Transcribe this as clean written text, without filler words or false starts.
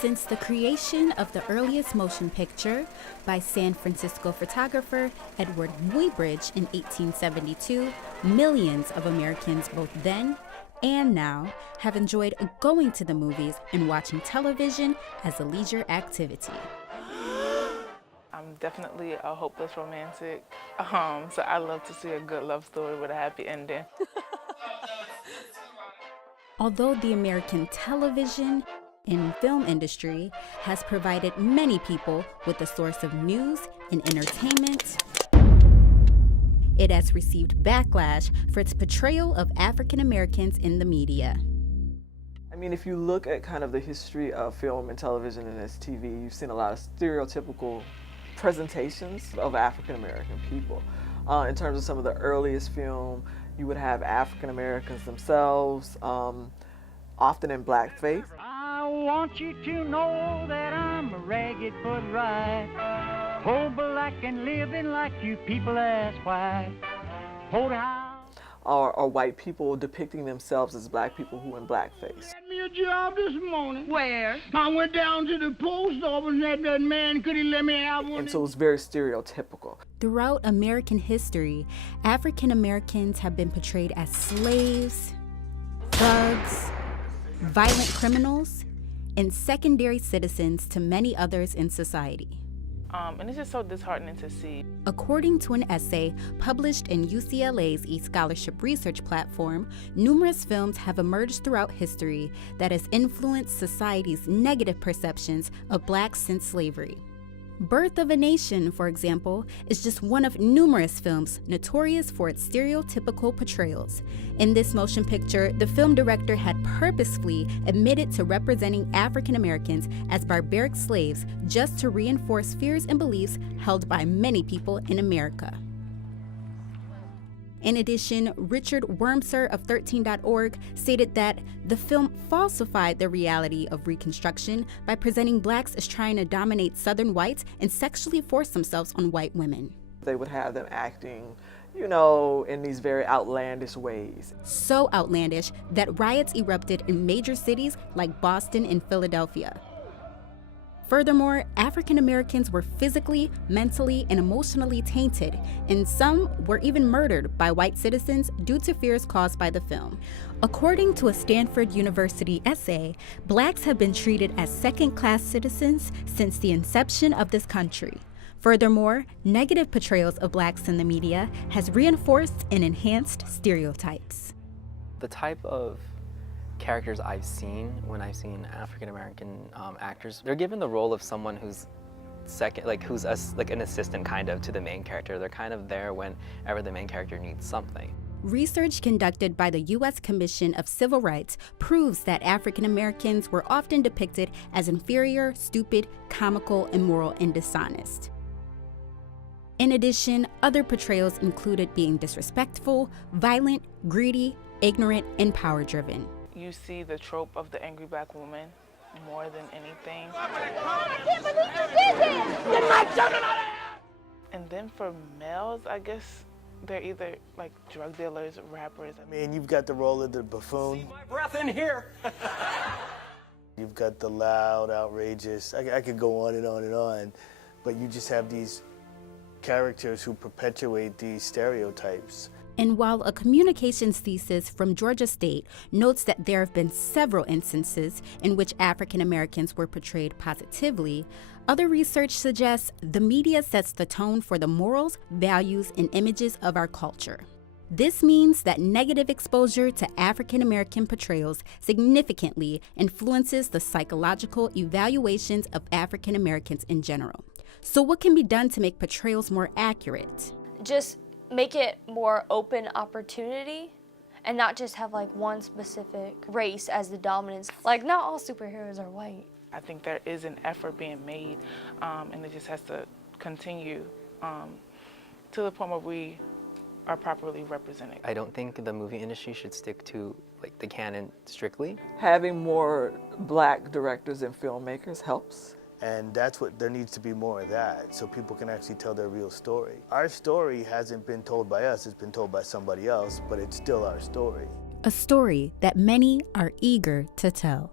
Since the creation of the earliest motion picture by San Francisco photographer Edward Muybridge in 1872, millions of Americans both then and now have enjoyed going to the movies and watching television as a leisure activity. I'm definitely a hopeless romantic, so I love to see a good love story with a happy ending. Although the American television and film industry has provided many people with a source of news and entertainment, it has received backlash for its portrayal of African Americans in the media. I mean, if you look at kind of the history of film and television and as TV, you've seen a lot of stereotypical presentations of African American people. In terms of some of the earliest film, you would have African Americans themselves, often in blackface. I want you to know that I'm a ragged but right, whole black and living like you people ask why. Or white people depicting themselves as black people who in blackface. Got me a job this morning. Where? I went down to the post office and that man, could he let me have one? And so it's very stereotypical. Throughout American history, African Americans have been portrayed as slaves, thugs, violent criminals, and secondary citizens to many others in society. And it's just so disheartening to see. According to an essay published in UCLA's eScholarship Research Platform, numerous films have emerged throughout history that has influenced society's negative perceptions of blacks since slavery. Birth of a Nation, for example, is just one of numerous films notorious for its stereotypical portrayals. In this motion picture, the film director had purposefully admitted to representing African Americans as barbaric slaves just to reinforce fears and beliefs held by many people in America. In addition, Richard Wormser of 13.org stated that the film falsified the reality of Reconstruction by presenting blacks as trying to dominate Southern whites and sexually force themselves on white women. They would have them acting, you know, in these very outlandish ways. So outlandish that riots erupted in major cities like Boston and Philadelphia. Furthermore, African Americans were physically, mentally, and emotionally tainted, and some were even murdered by white citizens due to fears caused by the film. According to a Stanford University essay, blacks have been treated as second-class citizens since the inception of this country. Furthermore, negative portrayals of blacks in the media has reinforced and enhanced stereotypes. The type of characters I've seen when I've seen African American actors, they're given the role of someone who's who's an assistant kind of to the main character. They're kind of there whenever the main character needs something. Research conducted by the U.S. Commission of Civil Rights proves that African Americans were often depicted as inferior, stupid, comical, immoral, and dishonest. In addition, other portrayals included being disrespectful, violent, greedy, ignorant, and power-driven. You see the trope of the angry black woman more than anything. And then for males, I guess they're either like drug dealers, rappers. I mean, you've got the role of the buffoon. See my breath in here. You've got the loud, outrageous. I could go on and on and on, but you just have these characters who perpetuate these stereotypes. And while a communications thesis from Georgia State notes that there have been several instances in which African Americans were portrayed positively, other research suggests the media sets the tone for the morals, values, and images of our culture. This means that negative exposure to African American portrayals significantly influences the psychological evaluations of African Americans in general. So what can be done to make portrayals more accurate? Just make it more open opportunity and not just have like one specific race as the dominance. Like, not all superheroes are white. I think there is an effort being made, and it just has to continue to the point where we are properly represented. I don't think the movie industry should stick to like the canon strictly. Having more black directors and filmmakers helps. And that's what, there needs to be more of that, so people can actually tell their real story. Our story hasn't been told by us, it's been told by somebody else, but it's still our story. A story that many are eager to tell.